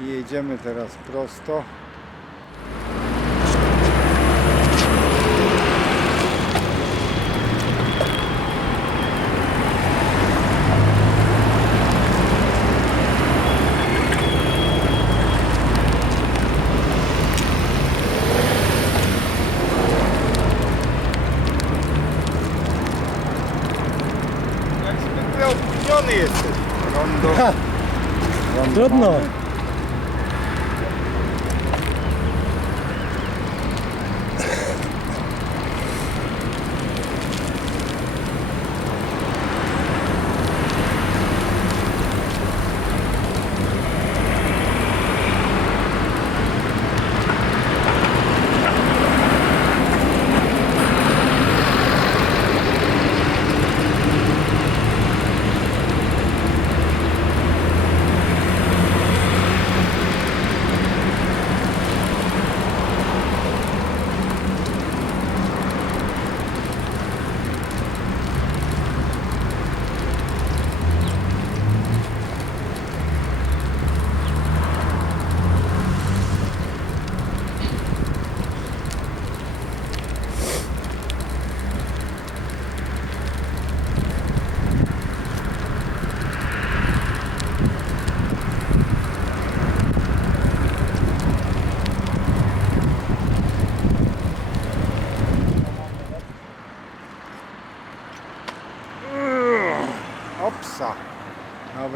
i jedziemy teraz prosto. Jesteś. Rondo. Ha, Rondo trudno. mamy.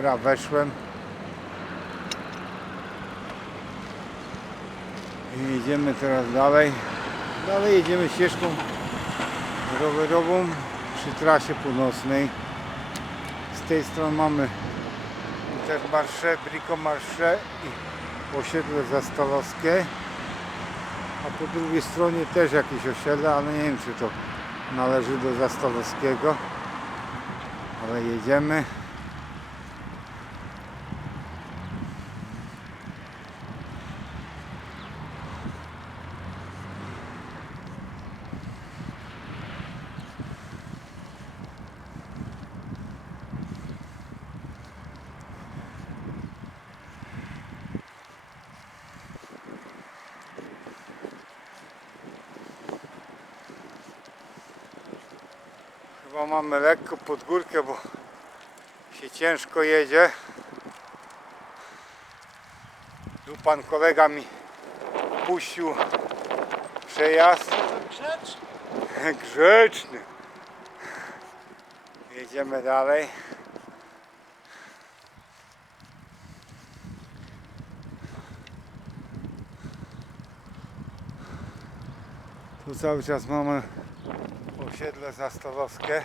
Dobra, weszłem. I jedziemy teraz dalej. Dalej jedziemy ścieżką rowerową przy trasie północnej. Z tej strony mamy Intermarsze, Bricomarsze i osiedle zastolowskie. A po drugiej stronie też jakieś osiedle, ale nie wiem czy to należy do Zastolowskiego ale jedziemy. Chyba mamy lekko pod górkę, bo się ciężko jedzie. Tu pan kolega mi puścił przejazd. Grzeczny. Jedziemy dalej. Tu cały czas mamy osiedle zastawowskie.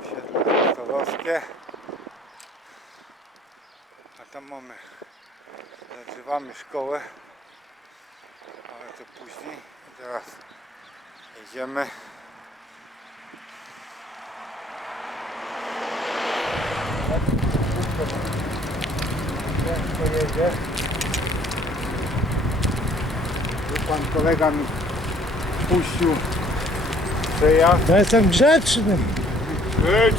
Osiedle zastawowskie. A tam mamy za drzewami szkołę. Ale to później. Teraz jedziemy. Ciężko jedzie. Tu pan kolega mi puścił przejazd. Ja jestem grzeczny. Być!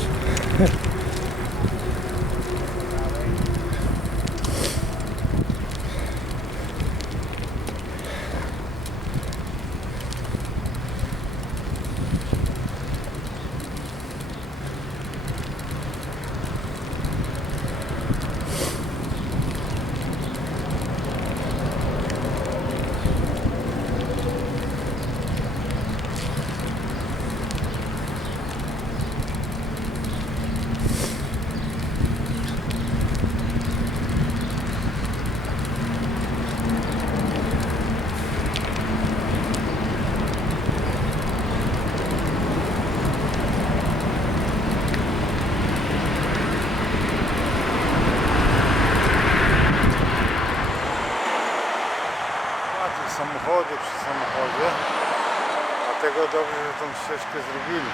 A tu samochody przy samochodzie. Dlatego dobrze, że tą ścieżkę zrobili.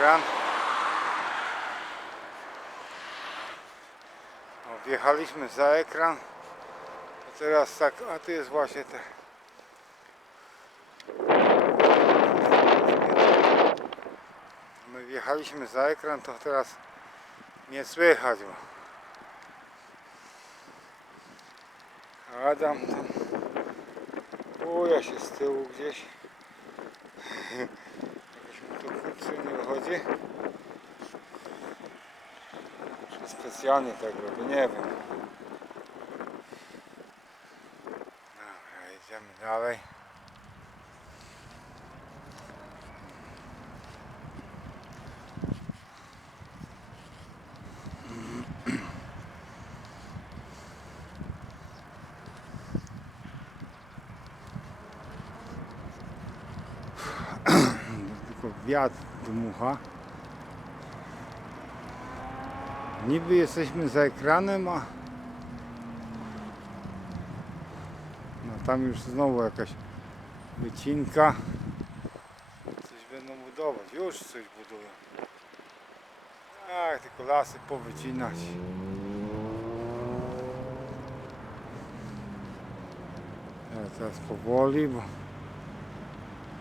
Ekran. O, wjechaliśmy za ekran. A teraz tak, a tu jest właśnie te. My wjechaliśmy za ekran, to teraz nie słychać. Bo Adam tam buja się z tyłu gdzieś. Nie wychodzi. Czy specjalnie tak robię, nie wiem. Dobra, jedziemy dalej. tylko wiatr dmucha. Niby jesteśmy za ekranem, a no tam już znowu jakaś wycinka. Coś będą budować, już coś budują. Ach, tylko lasy powycinać. Ja teraz powoli, bo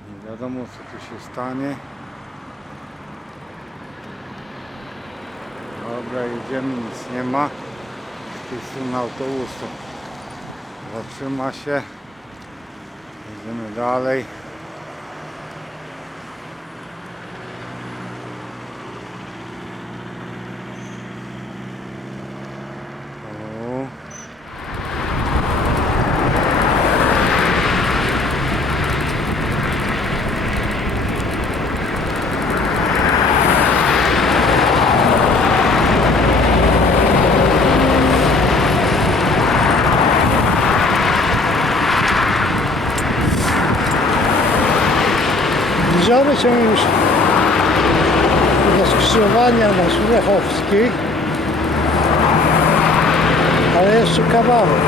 nie wiadomo co tu się stanie. Dobra, jedziemy, nic nie ma. Z tej strony autobus to zatrzyma się. Jedziemy dalej. O. Zbliżamy się już do skrzyżowania na Szulechowskiej, ale jeszcze kawałek.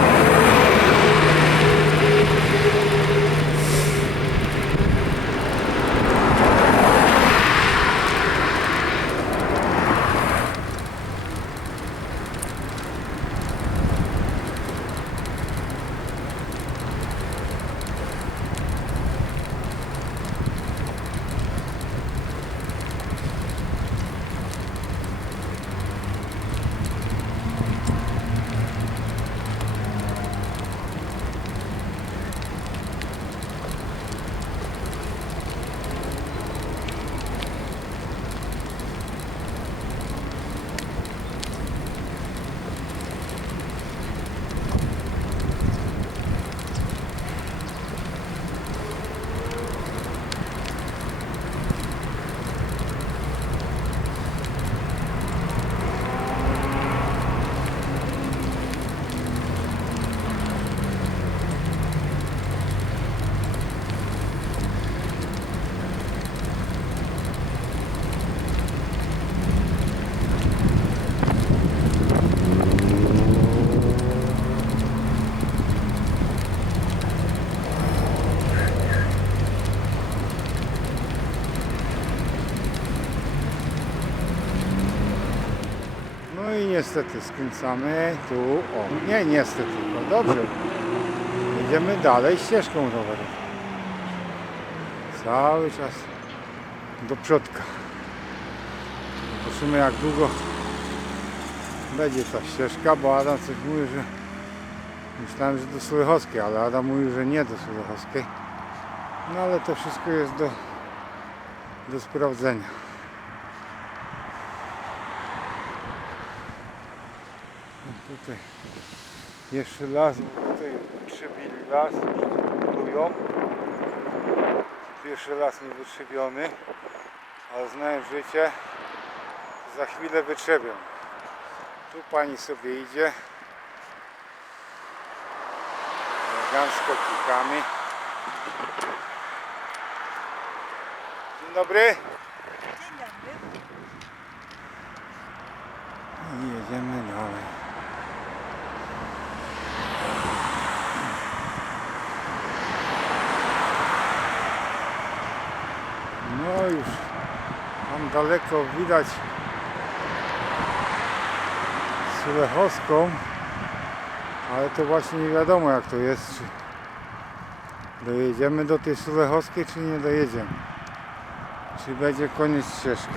No i niestety skręcamy tu, o nie niestety, no dobrze. Jedziemy dalej ścieżką rowerową. Cały czas do przodka. Zobaczymy jak długo będzie ta ścieżka, bo Adam coś mówi, że myślałem, że do Sulechowskiej, ale Adam mówił, że nie do Sulechowskiej. No ale to wszystko jest do, do sprawdzenia. Tutaj jeszcze las, tutaj wytrzebili las, budują. Pierwszy las nie wytrzebiony, ale znałem życie, za chwilę wytrzebią. Tu pani sobie idzie, elegancko klikami. Dzień dobry. Dzień dobry. I jedziemy dalej. No już tam daleko widać Sulechowską, ale to właśnie nie wiadomo jak to jest, czy dojedziemy do tej Sulechowskiej, czy nie dojedziemy. Czy będzie koniec ścieżki.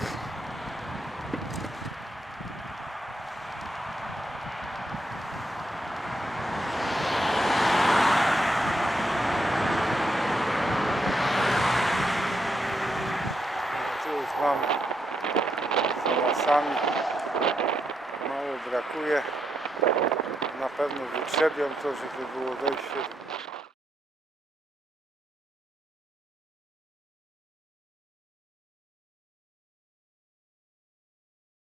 Tu już mamy za lasami. Mało brakuje. Na pewno wytrzebią to, żeby było dojście